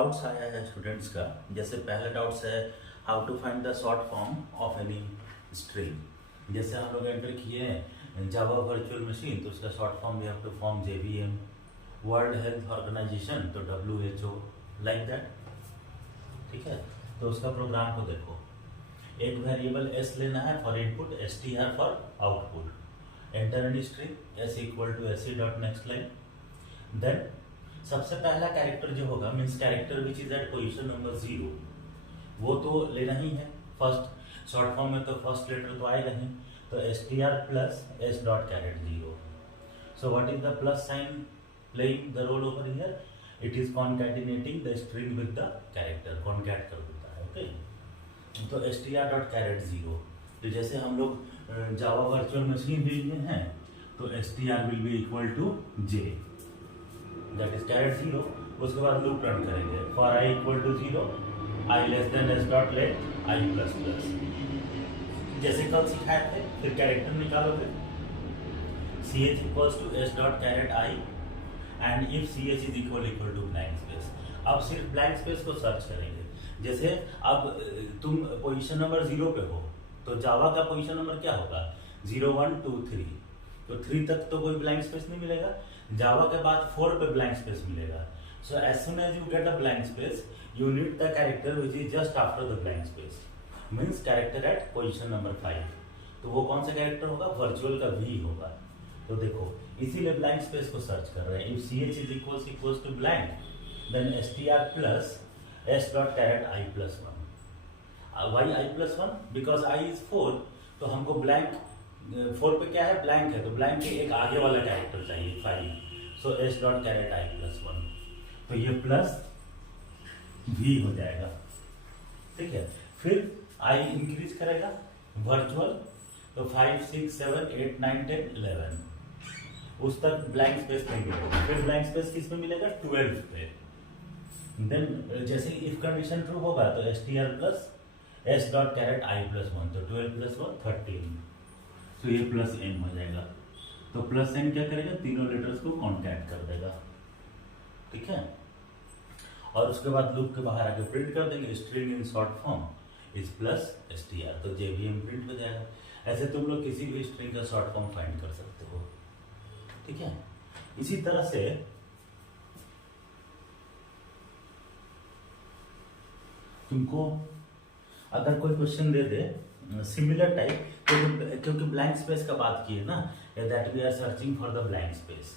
Doubts आया है students का। जैसे पहला डाउट्स है how to find the short form of any string. जैसे हम लोग एंटर किए हैं जावा वर्चुअल मशीन, तो उसका short form we have to form JVM। World health organization तो WHO, लाइक दैट। ठीक है, तो उसका प्रोग्राम को देखो। एक वेरिएबल s लेना है for input, str for output. Enter any string s equal to se dot next line. Then सबसे पहला कैरेक्टर जो होगा means character which is at position number 0, वो तो लेना ही है। फर्स्ट शॉर्ट फॉर्म में तो फर्स्ट लेटर तो आएगा ही, तो str plus s dot caret 0। So what is the plus sign playing the role over here? It is concatenating the string with the character, concat कर देता है। ओके, तो str डॉट कैरेट 0। तो जैसे हम लोग जावा वर्चुअल मशीन भेजने हैं तो str will be equal to j, that is charAt 0। उसके बाद लूप रन करेंगे for i equal to 0, i less than s dot let i plus plus. जैसे कल सिखाए थे, फिर कैरेक्टर निकालोगे ch equals to s dot charAt i and if ch is equal to blank space. अब सिर्फ blank space को search करेंगे। जैसे अब तुम पोजीशन नंबर 0 पे हो, तो जावा का पोजीशन नंबर क्या होगा? 0 1 2 3, तो 3 तक तो कोई ब्लैंक स्पेस नहीं मिलेगा। जावा के बाद 4 पे ब्लैंक स्पेस मिलेगा। So as soon as you get a blank space, you need the character which is just after the blank space, means character at position number 5। तो वो कौन सा कैरेक्टर होगा? वर्चुअल का V होगा। तो देखो, इसीलिए ब्लैंक स्पेस को सर्च कर रहे हैं। If ch is equals to blank, then str plus s dot charAt i plus 1। Why i plus 1? Because i is 4, तो हमको ब्लैंक 4 पे क्या है? ब्लैंक है, तो ब्लैंक के एक आगे वाला कैरेक्टर चाहिए 5। So s dot charAt i plus 1, तो ये प्लस v हो जाएगा। ठीक है, फिर i इंक्रीज करेगा वर्चुअल, तो 5 6 7 8 9 10 11, उस तक ब्लैंक स्पेस नहीं मिलेगा। फिर ब्लैंक स्पेस किस में मिलेगा? 12 पे। देन जैसे इफ कंडीशन ट्रू होगा तो str plus s dot charAt i plus 1, तो 12 प्लस 1 13, तो ये प्लस m हो जाएगा। तो प्लस m क्या करेगा? तीनों लेटर्स को कॉन्कैट कर देगा। ठीक है, और उसके बाद लूप के बाहर आके प्रिंट कर देंगे string in short form is plus str, तो JVM प्रिंट हो जाएगा। ऐसे तुम लोग किसी भी स्ट्रिंग का शॉर्ट फॉर्म फाइंड कर सकते हो। ठीक है, इसी तरह से तुमको अगर कोई क्वेश्चन दे दे सिमिलर टाइप, तो क्योंकि ब्लैंक स्पेस का बात की है ना, that we are searching for the blank space.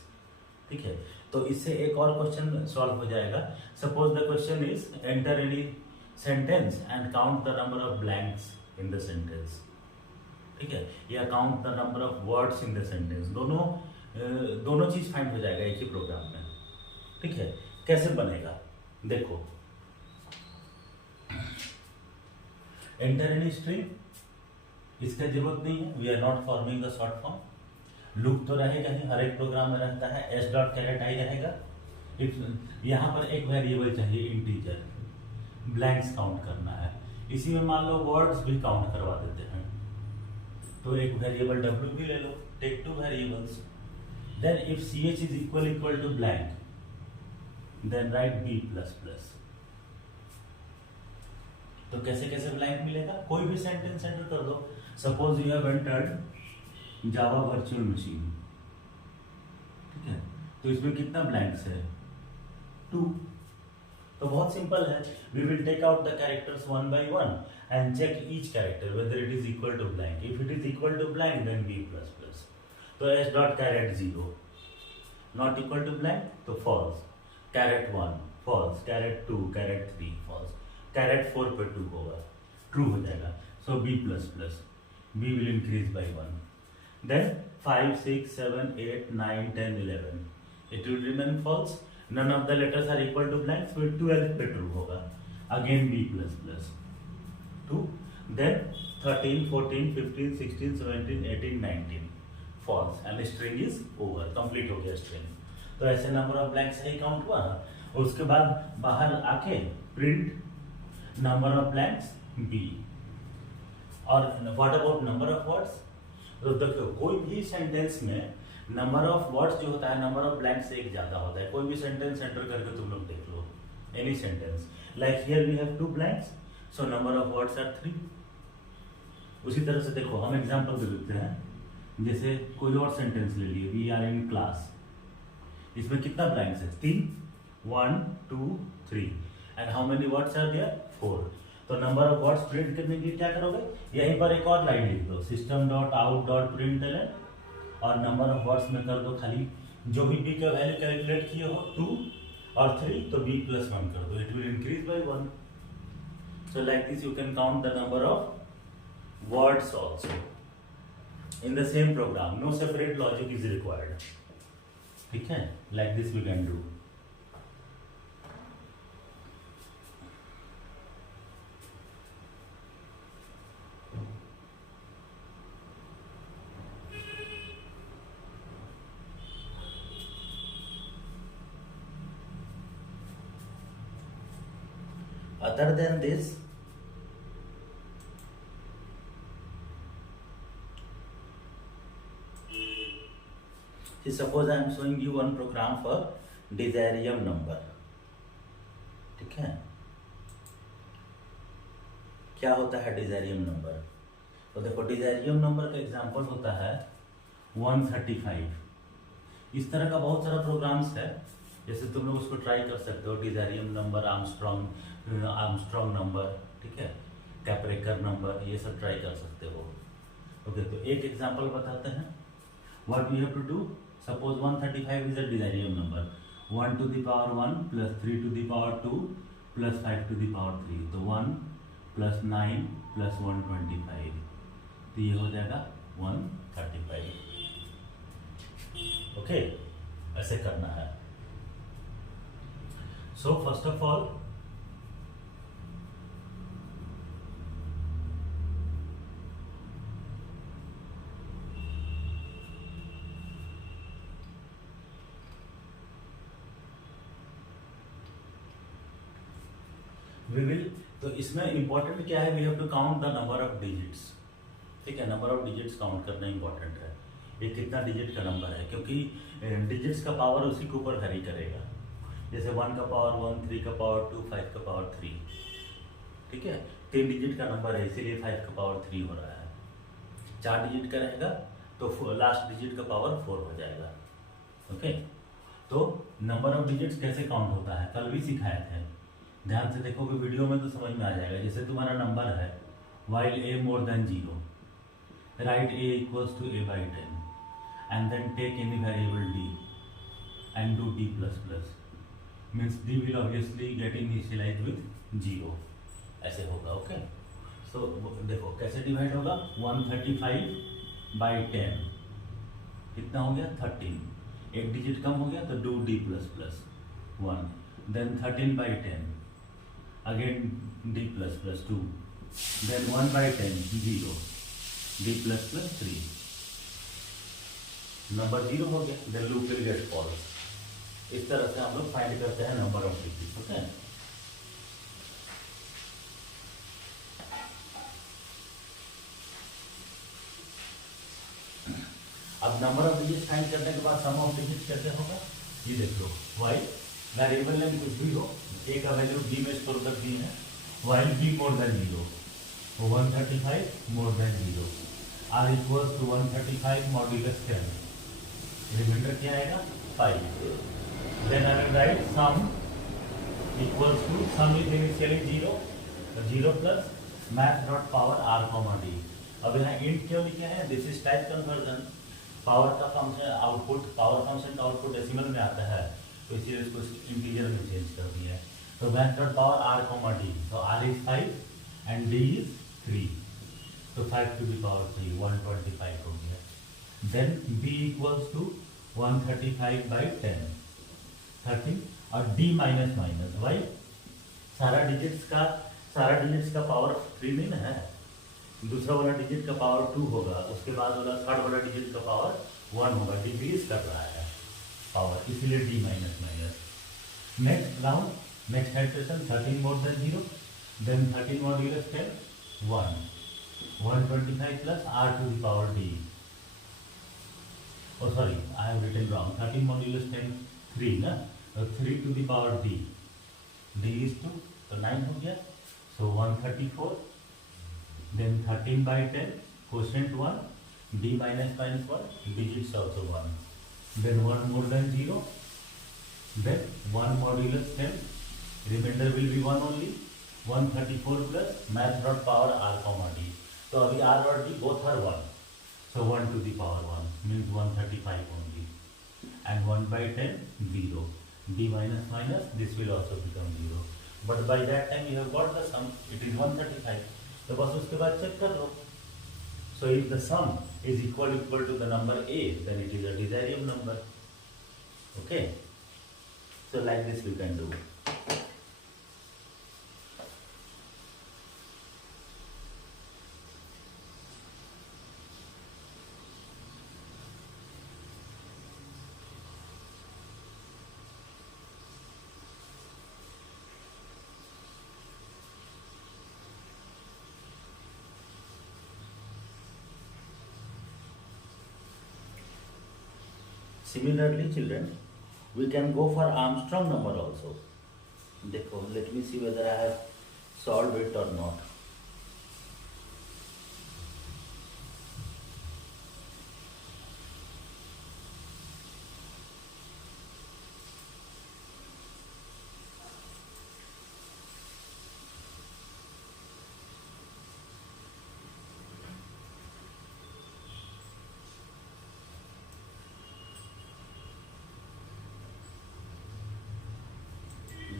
ठीक है, तो इससे एक और क्वेश्चन सॉल्व हो जाएगा। Suppose the question is enter any sentence and count the number of blanks in the sentence. ठीक है, या count the number of words in the sentence. दोनों चीज फाइंड हो जाएगा एक ही प्रोग्राम में। ठीक है, कैसे बनेगा देखो। एंटर एनी स्ट्रिंग, इसका जरूरत नहीं है, we are not forming the short form. Loop तो रहेगा ही, हर एक प्रोग्राम में रहता है। s डॉट कैरेट i रहेगा। यहाँ पर एक वेरिएबल चाहिए इंटीजर, ब्लैंक्स काउंट करना है। इसी में मान लो वर्ड्स भी काउंट करवा देते हैं, तो एक वेरिएबल w भी ले लो, take 2 variables. Then if ch is equal to blank, then write b plus plus. तो कैसे कैसे ब्लैंक मिलेगा? कोई भी सेंटेंस एंटर कर दो। Suppose you have entered Java virtual machine. ठीक है, तो इसमें कितना ब्लैंक्स है? 2। तो बहुत सिंपल है, we will take out the characters one by one and check each character whether it is equal to blank. If it is equal to blank then b plus plus. तो s dot caret 0 not equal to blank, तो false. Caret 1 false, caret 2 caret 3 false, caret 4 पे 2 होगा, true हो जाएगा। So b plus plus, b will increase by 1। Then 5 6 7 8 9 10 11, it will remain false. None of the letters are equal to blank, फिर 12 पे true होगा, again b plus plus 2। Then 13 14 15 16 17 18 19 false and string is over, complete हो गया स्ट्रिंग। तो ऐसे number of blanks ही count हुआ। उसके बाद बाहर आके print number of blanks b। और what about number of words? तो देखो, कोई भी सेंटेंस में नंबर ऑफ वर्ड्स जो होता है नंबर ऑफ ब्लैंक से एक ज्यादा होता है। कोई भी सेंटेंस एंटर करके तुम लोग देख लो, any sentence. Like here we have 2 blanks, so number of words are 3. उसी तरह से देखो हम एग्जाम्पल दे देते हैं, जैसे कोई और सेंटेंस ले लिए, वी आर इन क्लास, इसमें कितना ब्लैंक्स है? 3, 1 2 3, and how many words are there? 4. तो नंबर ऑफ वर्ड्स प्रिंट करने के लिए क्या करोगे, यहीं पर एक और लाइन लिख दो, system dot out dot print L, और नंबर ऑफ वर्ड्स में कर दो खाली जो भी बी का वैल्यू कैलकुलेट किए हो 2 और 3, तो b + 1 कर दो, it will increase by 1. So like this you can count the number of words also in the same program. No separate logic is required. ठीक है, like this we can do. Other than this, suppose I am showing you one program for Desarium number. ठीक है, क्या होता है Desarium number? तो देखो Desarium number का एग्जांपल होता है 135. इस तरह का बहुत सारा प्रोग्राम्स है, जैसे तुम लोग उसको ट्राई कर सकते हो, Desarium नंबर, आर्मस्ट्रॉन्ग नंबर, ठीक है, कैपरेकर नंबर, ये सब ट्राई कर सकते हो. ओके, तो एक एग्जांपल बताते हैं. What we have to do, suppose 135 is a Desarium नंबर, 1 to the power 1 plus 3 to the power 2 plus 5 to the power 3, तो 1 plus 9 plus 125, तो ये हो जाएगा 135. ओके, ऐसे करना है. So first of all we will, तो इसमें इंपॉर्टेंट क्या है, we have to count the number of digits. ठीक है, नंबर ऑफ डिजिट्स काउंट करना इंपॉर्टेंट है. ये कितना डिजिट का नंबर है, क्योंकि डिजिट्स का पावर उसी के ऊपर वेरी करेगा. जैसे 1 का पावर 1, 3 का पावर 2, 5 का पावर 3. ठीक है, 3 डिजिट का नंबर है, इसीलिए 5 का पावर 3 हो रहा है. 4 डिजिट का रहेगा तो लास्ट डिजिट का पावर 4 हो जाएगा. ओके, तो नंबर ऑफ डिजिट्स कैसे काउंट होता है कल भी सिखाए थे, ध्यान से देखोगे वीडियो में तो समझ में आ जाएगा. जैसे तुम्हारा नंबर है while a more than 0, write a equals to a by 10 and then take any variable d and do d plus plus, means d will obviously get initialized with 0. ऐसे होगा. ओके, सो देखो कैसे डिवाइड होगा, 135 by 10 कितना हो गया 13, एक digit कम हो गया तो do d plus plus 1, then 13 by 10 again d plus plus 2, then 1 by 10 0, d plus plus 3, number 0 हो गया, then loop will get false. इस तरह से हम लोग फाइंड करते हैं नंबर ऑफ डिजिट्स. ओके, अब नंबर ऑफ डिजिट्स फाइंड करने के बाद सम ऑफ डिजिट्स कैसे होगा, ये देख लो. वाई वेरिएबल नेम कुछ भी हो, ए का वैल्यू बी में स्टोर कर दिए हैं, while b more than 0, 135 more than 0, r equals to 135 modulus 10, remainder क्या आएगा 5. Then I will write sum equals to, sum is initially 0, 0 plus math dot power are comma d. अब यहाँ int क्यों लिखा है, this is type conversion. Power का function output, power function का output decimal में आता है, तो इसलिए इसको इंटीजर में चेंज कर दिया है. तो math dot power are comma D, तो R is 5 and D is 3, तो 5 to the power 3 125 हो गया. Then b equals to 135 by 10 13, और d माइनस माइनस वाई, सारा डिजिट्स का पावर 3 नहीं ना है, दूसरा वाला डिजिट का पावर 2 होगा, उसके बाद वाला थर्ड वाला डिजिट का पावर 1 होगा, डिक्रीज कर रहा है पावर, इसीलिए d minus minus. Next round, next iteration 13 more than 0, then 13 modulus 10 1, 125 plus r to the power d. Oh sorry, I have written wrong. 13 modulus 10 3 ना, 3 to the power d. D is 2, तो 9 हो गया. So 134, then 13 by 10, quotient 1, D minus 1, digits also 1. Then 1 more than 0, then 1 modulus 10, remainder will be 1 only. 134 plus math dot power r comma d. So अभी r और d both are 1. So 1 to the power 1 means 135 only. And 1 by 10, 0. D minus minus, this will also become 0. But by that time you have got the sum, it is 135. तो बस उसके बाद check कर लो. So if the sum is equal to the number A, then it is a Desarium number. Okay. So like this we can do. Similarly, children, we can go for Armstrong number also. देखो, let me see whether I have solved it or not.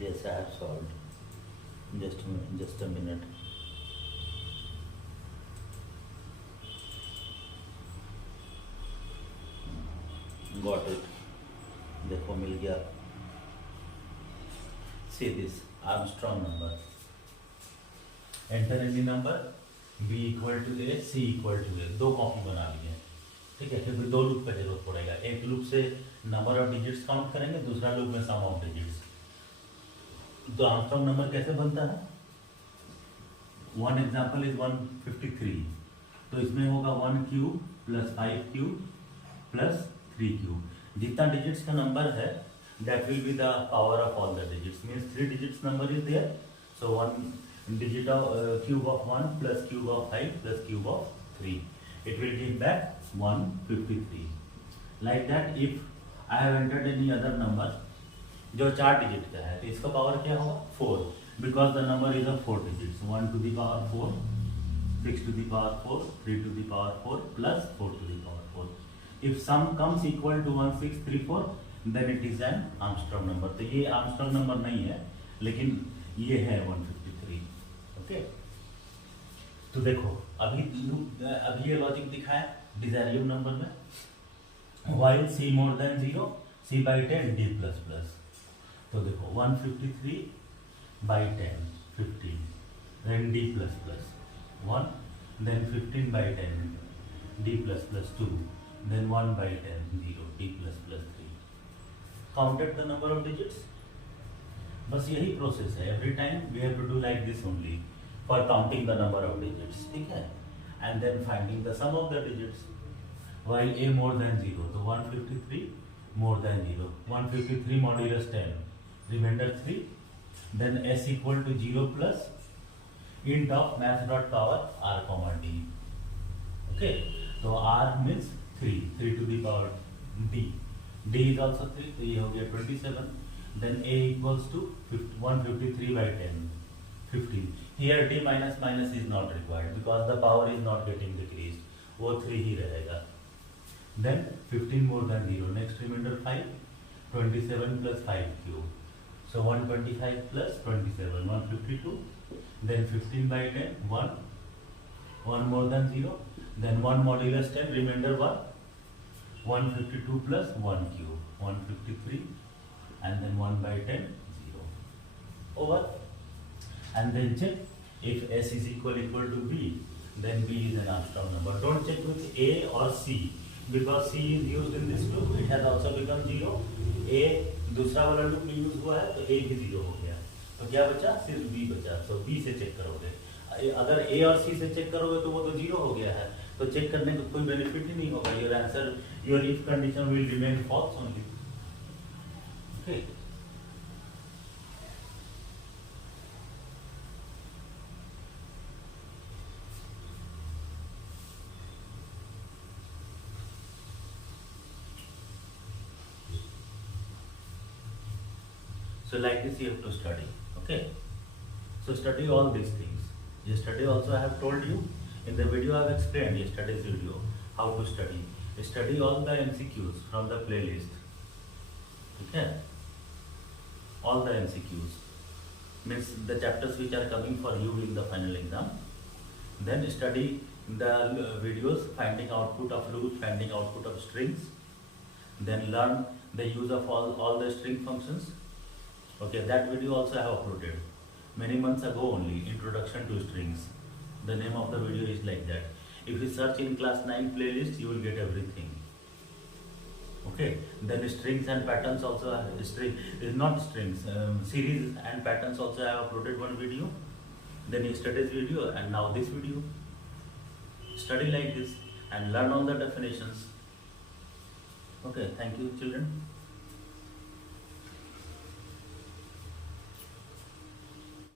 Yes, I have solved. Just a minute. Got it. देखो मिल गया. See this Armstrong number. Enter any number. B equal to A, C equal to A. दो copy बना लिए. ठीक है, फिर दो loop का जरूरत पड़ेगा. एक लूप से नंबर ऑफ डिजिट्स काउंट करेंगे, दूसरा लूप में सम ऑफ डिजिट्स. तो आर्मस्ट्रांग नंबर कैसे बनता है? One example is 153. तो इसमें होगा 1 cube plus 5 cube plus 3 cube. जितना डिजिट्स का नंबर है that will be the power of all the digits. Means 3 digits number is there. So 1 digit of cube of 1 plus cube of 5 plus cube of 3. It will give back 153. Like that, if I have entered any other number जो 4 digit का है तो इसका power क्या होगा? 4. Because the number is of 4 digits. 1 to the power 4, 6 to the power 4, 3 to the power 4 plus 4 to the power 4. If sum comes equal to 1634 then it is an Armstrong number. तो ये Armstrong number नहीं है लेकिन ये है 153. Okay. तो देखो अभी ये लॉजिक दिखाया डिजायरियम नंबर में. while c more than 0, c by 10 d plus plus. तो देखो 153 by 10 15, then d plus plus 1, then 15 by 10 d plus plus 2, then 1 by 10 0 d plus plus 3. Counted the number of digits. बस यही process है. Every time we have to do like this only for counting the number of digits. ठीक है. And then finding the sum of the digits. while a more than 0, तो 153 more than 0, 153 modulus 10, remainder 3, then s equal to 0 plus int of math dot power r comma d. Okay, so r means 3 to the power d. d is also 3, तो ये हो गया 27. then a equals to 153 by 10 15. here d minus minus is not required because the power is not getting decreased. वो 3 ही रहेगा. Then 15 more than 0. Next remainder 5. 27 plus 5 cube. So 125 plus 27. 152. Then 15 by 10. 1. 1 more than 0. Then 1 modulus 10. Remainder 1. 152 plus 1 cube. 153. And then 1 by 10. 0. Over. And then check. If S is equal to B, then B is an Armstrong number. Don't check with A or C. Because C is used in this loop, it has also become 0. A दूसरा वाला loop में use हुआ है तो A भी 0 हो गया. तो क्या बचा? सिर्फ B बचा. तो B से चेक करोगे. अगर A और C से चेक करोगे तो वो तो 0 हो गया है. तो चेक करने का कोई बेनिफिट ही नहीं होगा. Your answer, your if condition will remain false only. Okay. So like this you have to study. Okay. So study all these things. Yesterday also I have told you, in the video I have explained, yesterday's video, how to study. Study all the MCQs from the playlist. Okay? All the MCQs. Means the chapters which are coming for you in the final exam. Then study the videos, finding output of loops, finding output of strings. Then learn the use of all the string functions. Okay, that video also I have uploaded many months ago only, Introduction to Strings. The name of the video is like that. If you search in class 9 playlist, you will get everything. Okay, then strings and patterns also are series and patterns also I have uploaded one video. Then yesterday's video and now this video. Study like this and learn all the definitions. Okay, thank you children.